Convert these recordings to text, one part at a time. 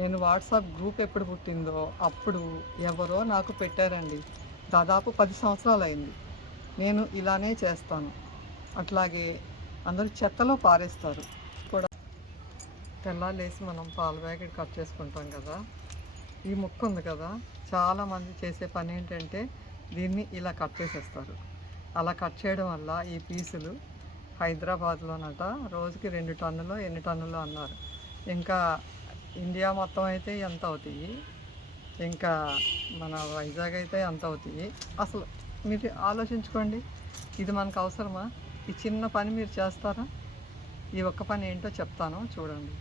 నేను WhatsApp group ఎప్పుడు పుట్టిందో అప్పుడు ఎవరో నాకు పెట్టారండి. దాదాపు 10 సంవత్సరాలయింది. నేను ఇలానే చేస్తాను. అట్లాగే అందరూ చెత్తలో పారేస్తారు కూడా. తెల్లార్లేసి మనం పాల ప్యాకెట్ కట్ చేసుకుంటాం కదా! ఈ ముక్క ఉంది కదా! చాలామంది చేసే పని ఏంటంటే దీన్ని ఇలా కట్ చేసేస్తారు. అలా కట్ చేయడం వల్ల ఈ పీసులు హైదరాబాద్లోనట రోజుకి 2 టన్నులో ఎన్ని టన్నులో అన్నారు. ఇంకా ఇండియా మొత్తం అయితే ఎంత అవుతాయి, ఇంకా మన వైజాగ్ అయితే ఎంత అవుతాయి. అసలు మీరు ఆలోచించుకోండి, ఇది మనకు అవసరమా? ఈ చిన్న పని మీరు చేస్తారా? ఈ ఒక్క పని ఏంటో చెప్తాను చూడండి.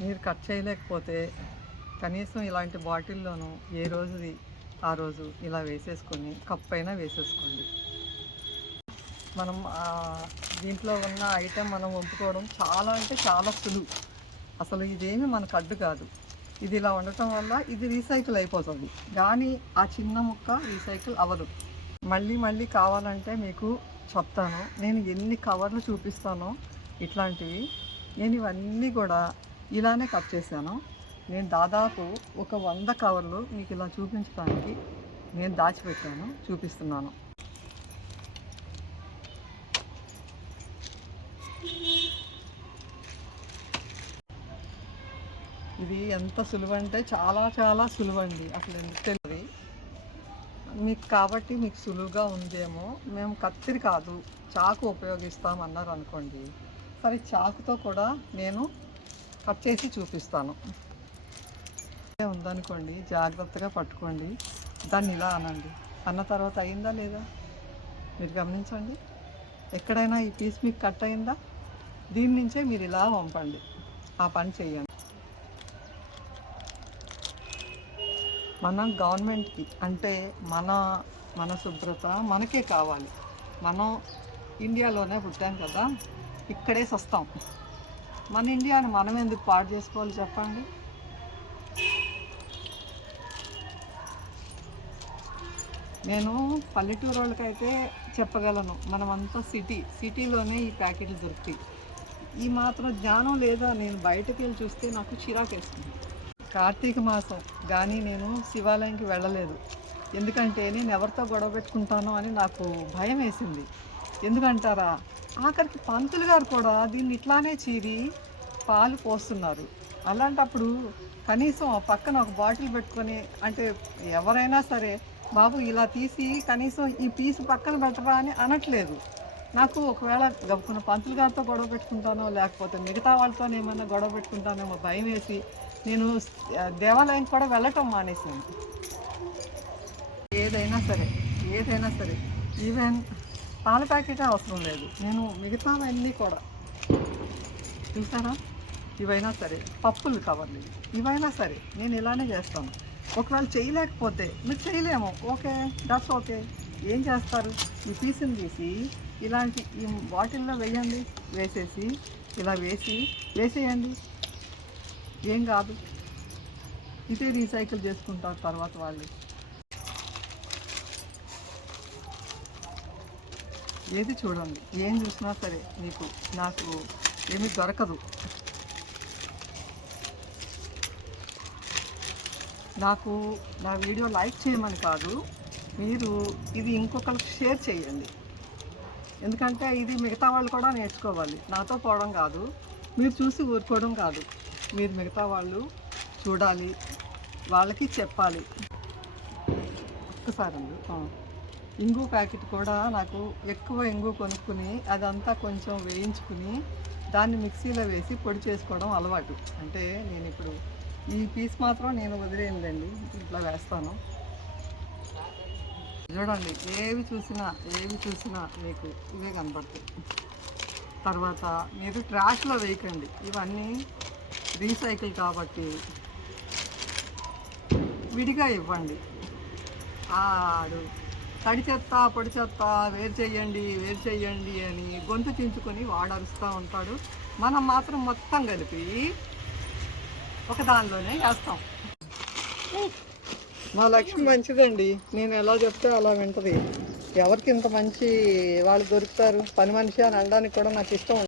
మీరు కట్ చేయలేకపోతే కనీసం ఇలాంటి బాటిల్లోనూ ఏ రోజుది ఆ రోజు ఇలా వేసేసుకొని కప్ అయినా వేసేసుకోండి. మనం దీంట్లో ఉన్న ఐటెం మనం వంపుకోవడం చాలా అంటే చాలా సులువు. అసలు ఇదేమి మనకు అడ్డు కాదు. ఇది ఇలా ఉండటం వల్ల ఇది రీసైకిల్ అయిపోతుంది, కానీ ఆ చిన్న ముక్క రీసైకిల్ అవ్వదు. మళ్ళీ మళ్ళీ కావాలంటే మీకు చెప్తాను. నేను ఎన్ని కవర్లు చూపిస్తానో ఇట్లాంటివి, నేను ఇవన్నీ కూడా ఇలానే కట్ చేశాను. నేను దాదాపు ఒక 100 కవర్లు మీకు ఇలా చూపించడానికి నేను దాచిపెట్టాను, చూపిస్తున్నాను. ఇది ఎంత సులువంటే చాలా చాలా సులువండి. అసలు ఎందుకు తెలియదు మీకు, కాబట్టి మీకు సులువుగా ఉందేమో. మేము కత్తిరి కాదు చాకు ఉపయోగిస్తామన్నారు అనుకోండి, సరే చాకుతో కూడా నేను కట్ చేసి చూపిస్తాను. ఉందనుకోండి, జాగ్రత్తగా పట్టుకోండి, దాన్ని ఇలా అనండి. అన్న తర్వాత అయిందా లేదా మీరు గమనించండి. ఎక్కడైనా ఈ పీస్ మీకు కట్ అయిందా? దీని నుంచే మీరు ఇలా పంపండి, ఆ పని చెయ్యండి. మనం గవర్నమెంట్కి అంటే మన శుభ్రత మనకే కావాలి. మనం ఇండియాలోనే పుట్టాం కదా, ఇక్కడే సస్తాం. మన ఇండియాని మనం ఎందుకు పాడు చేసుకోవాలి చెప్పండి. నేను పల్లెటూరు వాళ్ళకైతే చెప్పగలను, మనమంతా సిటీలోనే ఈ ప్యాకెట్లు దొరుకుతాయి. ఈ మాత్రం జ్ఞానం లేదా? నేను బయటకు వెళ్ళి చూస్తే నాకు చిరాకేస్తుంది. కార్తీక మాసం కానీ నేను శివాలయంకి వెళ్ళలేదు. ఎందుకంటే నేను ఎవరితో గొడవ పెట్టుకుంటానో అని నాకు భయం వేసింది. ఎందుకంటారా, ఆఖరికి పంతులు గారు కూడా దీన్ని ఇట్లానే చీరి పాలు పోస్తున్నారు. అలాంటప్పుడు కనీసం ఆ పక్కన ఒక బాటిల్ పెట్టుకొని, అంటే ఎవరైనా సరే బాబు ఇలా తీసి కనీసం ఈ పీసు పక్కన పెట్టరా అని అనట్లేదు. నాకు ఒకవేళ గబుకున్న పంతులు గారితో గొడవ పెట్టుకుంటానో లేకపోతే మిగతా వాళ్ళతో ఏమైనా గొడవ పెట్టుకుంటానేమో భయం వేసి నేను దేవాలయం కూడా వెళ్ళటం మానేసాను. ఏదైనా సరే ఈవెన్ పాల ప్యాకెటే అవసరం లేదు, నేను మిగతావన్నీ కూడా చూసారా, ఇవైనా సరే పప్పులు కవర్లు ఇవైనా సరే నేను ఇలానే చేస్తాను. ఒకవేళ చేయలేకపోతే మీరు చేయలేము, ఓకే, దట్స్ ఓకే. ఏం చేస్తారు, ఈ పీసుని తీసి ఇలాంటి ఈ బాటిల్లో వేయండి, వేసేసి ఇలా వేసేయండి, ఏం కాదు. ఇదే రీసైకిల్ చేసుకుంటారు తర్వాత వాళ్ళు. ఏది చూడండి, ఏం చూసినా సరే నాకు ఏమీ దొరకదు. నాకు నా వీడియో లైక్ చేయమని కాదు, మీరు ఇది ఇంకొకరికి షేర్ చేయండి. ఎందుకంటే ఇది మిగతా వాళ్ళు కూడా నేర్చుకోవాలి. నాతో పోవడం కాదు, మీరు చూసి ఊరుకోవడం కాదు, మీరు మిగతా వాళ్ళు చూడాలి, వాళ్ళకి చెప్పాలి. ఒక్కసారి ఇంగు ప్యాకెట్ కూడా నాకు ఎక్కువ ఇంగు కొనుక్కుని అదంతా కొంచెం వేయించుకుని దాన్ని మిక్సీలో వేసి పొడి చేసుకోవడం అలవాటు. అంటే నేను ఇప్పుడు ఈ పీస్ మాత్రం నేను వదిలేయండి, ఇట్లా వేస్తాను. చూడండి, ఏవి చూసినా మీకు ఇవే కనపడతాయి. తర్వాత మీరు ట్రాష్లో వేయకండి, ఇవన్నీ రీసైకిల్ కాబట్టి విడిగా ఇవ్వండి. ఆడు తడి చెత్త పొడి చెత్త వేరు చెయ్యండి అని గొంతు చించుకొని వాడు అరుస్తూ ఉంటాడు. మనం మాత్రం మొత్తం కలిపి ఒక దానిలోనే వేస్తాం. మా లక్ష్మి మంచిదండి, నేను ఎలా చెప్తే అలా వింటది. ఎవరికి ఇంత మంచి వాళ్ళు దొరుకుతారు, పని మనిషి అని అనడానికి కూడా నాకు ఇష్టం.